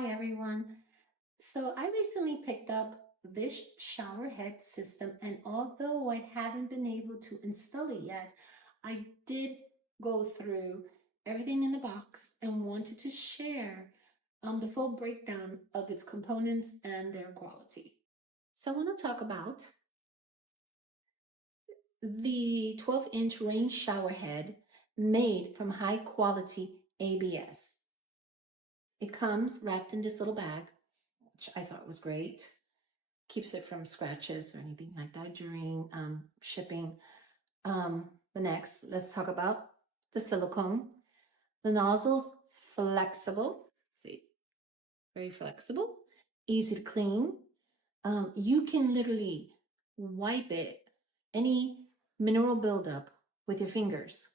Hi everyone. So I recently picked up this shower head system, and although I haven't been able to install it yet, I did go through everything in the box and wanted to share the full breakdown of its components and their quality. So I want to talk about the 12-inch rain shower head made from high quality ABS. It comes wrapped in this little bag, which I thought was great. Keeps it from scratches or anything like that during shipping. But next, let's talk about the silicone. The nozzle's flexible. See, very flexible, easy to clean. You can literally wipe it, any mineral buildup, with your fingers.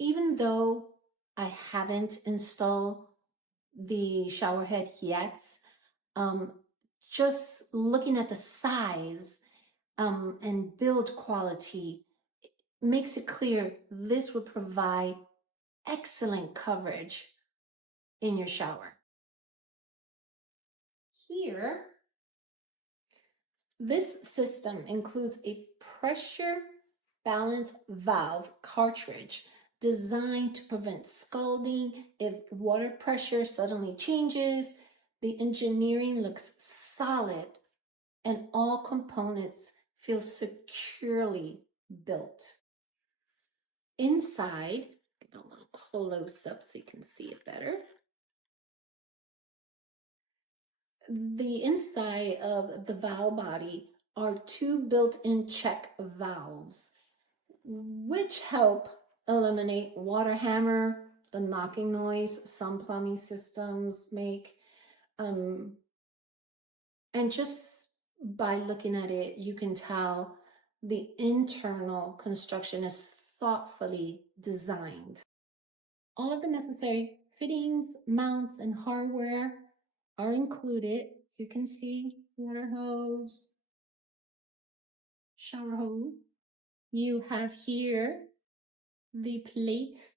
Even though I haven't installed the shower head yet, just looking at the size and build quality makes it clear this will provide excellent coverage in your shower. Here, this system includes a pressure balance valve cartridge designed to prevent scalding if water pressure suddenly changes. The engineering looks solid and all components feel securely built. Inside, get a little close up so you can see it better. The inside of the valve body are two built-in check valves, which help eliminate water hammer, the knocking noise some plumbing systems make. And just by looking at it, you can tell the internal construction is thoughtfully designed. All of the necessary fittings, mounts, and hardware are included. As you can see, water hose, shower hose. You have here the plate.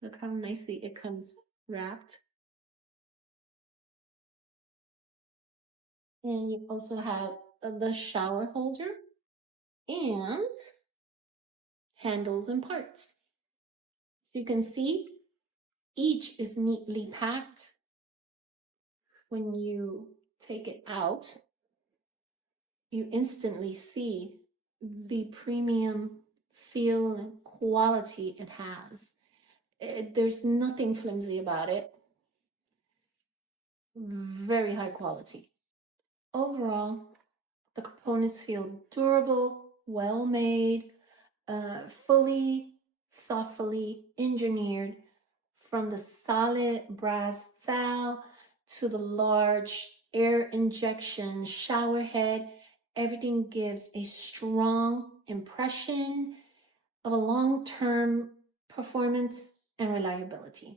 Look how nicely it comes wrapped. And you also have the shower holder and handles and parts. So you can see each is neatly packed. When you take it out, you instantly see the premium feel and quality it has. There's nothing flimsy about it. Very high quality. Overall, the components feel durable, well made, fully, thoughtfully engineered, from the solid brass valve to the large air injection shower head. Everything gives a strong impression of a long-term performance and reliability.